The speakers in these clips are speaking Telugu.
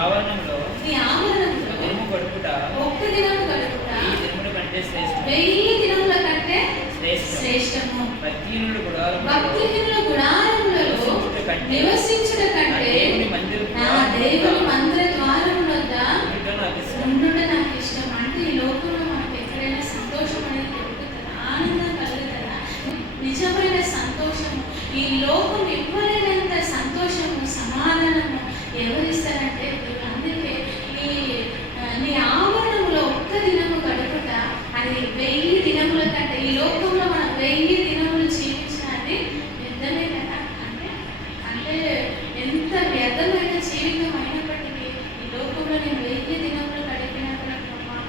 ఆవరణంలో నీ ఆవరణంలో ఒక్క దినము గడుపుట ఈ దినముల కంటే శ్రేష్టం. 1000 దినముల కంటే శ్రేష్టం. శ్రేష్టము. భక్తిహీనుల గుడారములలో నివసించుట కంటే నా దేవుని మందిర ద్వారముల వద్ద ఉండుట నాకు ఇష్టం. అంటే ఈ లోకంలో మనకు ఎక్కడైనా సంతోషం అనేది దొరుకుతుందా, ఆనందం కలుగుతుందా? నిజమైన సంతోషము ఈ లోకం ఇవ్వలేనంత సంతోషము, సమాధానము ఎవరిస్తారంటే దేవుడు. అందుకే నీ ఆవరణంలో ఒక్క దినము గడుపుట అది 1000 దినముల కంటే, ఈ లోకంలో మనం 1000 దినములు జీవించినది వ్యర్థమే కదా. అంటే ఎంత వ్యర్థమైన జీవితం అయినప్పటికీ ఈ లోకంలో నేను 1000 దినములు గడిపినప్పుడు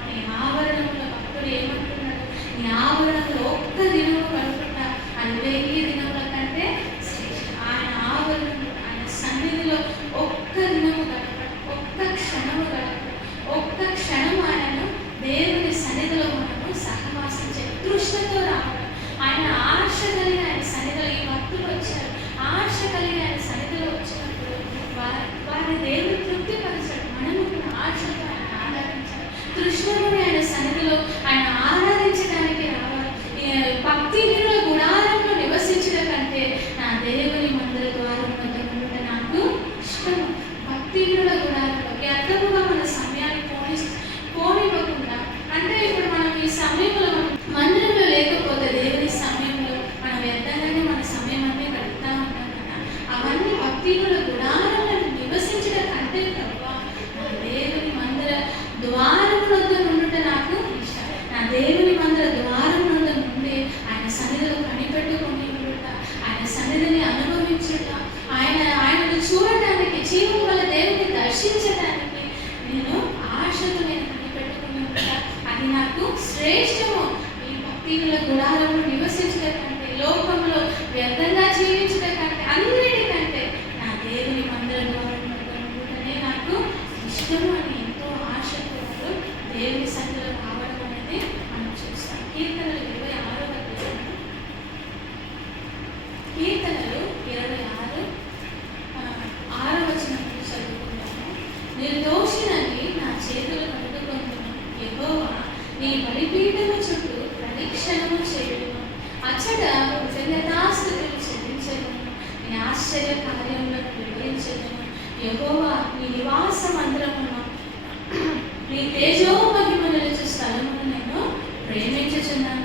నీ ఆవరణంలో భక్తుడు ఏమంటున్నాడు? నీ ఆవరణంలో ఒక్క దినము గడుపుట అది 1000 దినముల కంటే శ్రేష్టం. ఆయన ఆవరణంలో, ఆయన సన్నిధిలో ఒక్క దినము గడపడం, ఒక్క క్షణము గడపడం, ఒక్క క్షణం ఆయనను దేవుని సన్నిధిలో మనము సహవాసించే తృష్ణతో రావడం, ఆయన ఆశ కలిగి ఆయన సన్నిధిలో ఈ భక్తులు వచ్చారు, ఆశ కలిగి ఆయన సన్నిధిలో వచ్చినప్పుడు వారిని దేవుడు తృప్తిపరచాడు. మనము కూడా ఆశతో ఆయన ఆరాధించాలి, తృష్ణను ఆయన సన్నిధిలో ఆయన ఆరాధించడానికి రావాలి. భక్తిహీనుల గుడారంలో నివసించడం కంటే నా దేవుని మందిర ద్వారం వద్ద ఉండుట నాకు ఇష్టము. భక్తిహీనుల గుడారంలో వ్యర్థముగా మన సమయాన్ని పోనివ్వకుండా, అంటే ఇప్పుడు మనం ఈ సమయంలో మందిరంలో లేకపోతే దేవుని సమయంలో మనం వ్యర్థంగానే మన సమయం అన్నీ గడుపుతూ ఉంటాం కదా. అవన్నీ భక్తిహీనుల గుడారంలో నివసించడం కంటే ప్రభా నా దేవుని మందిర ద్వారం వద్ద ఉండుట నాకు ఇష్టం. నా దేవుని మందిర ద్వారం వద్ద నుండి ఆయన సన్నిధిలో కనిపెట్టుకొని ఉండుట, ఆయన సన్నిధిని అనుభవించుట, ఆయనను చూడటానికి, జీవం వల్ల దేవుని దర్శించడానికి నేను ఆశతో నేను కనిపెట్టుకుని ఉంటా. అది నాకు శ్రేష్టము. ఈ భక్తిహీనుల గుడారంలో నివసించడం కంటే, లోకంలో వ్యర్థంగా జీవించడం కంటే, అన్నిటికంటే నా దేవుని మందిర ద్వారం వద్ద ఉండుటనే నాకు ఇష్టము అని ఎంతో ఆశతో దేవుని సన్నిధిలో రావడం అనేది మనం చూస్తాం. కీర్తనలు 26వ అధ్యాయం, కీర్తనలు 26 6వ వచనం చదువుకుంటాము. నిర్దోషినని నా చేతులు కట్టుకొందును, యెహోవా నీ బలిపీఠము చుట్టూ ప్రదక్షిణము చేయుదును, అచ్చట కృతజ్ఞతాస్తుతులు చెల్లించెదను, నీ ఆశ్చర్య కార్యములను వివరించెదను. యెహోవా నీ నివాస మందిరమును, నీ తేజో మహిమ నిలుచు స్థలమును నేను ప్రేమించుచున్నాను.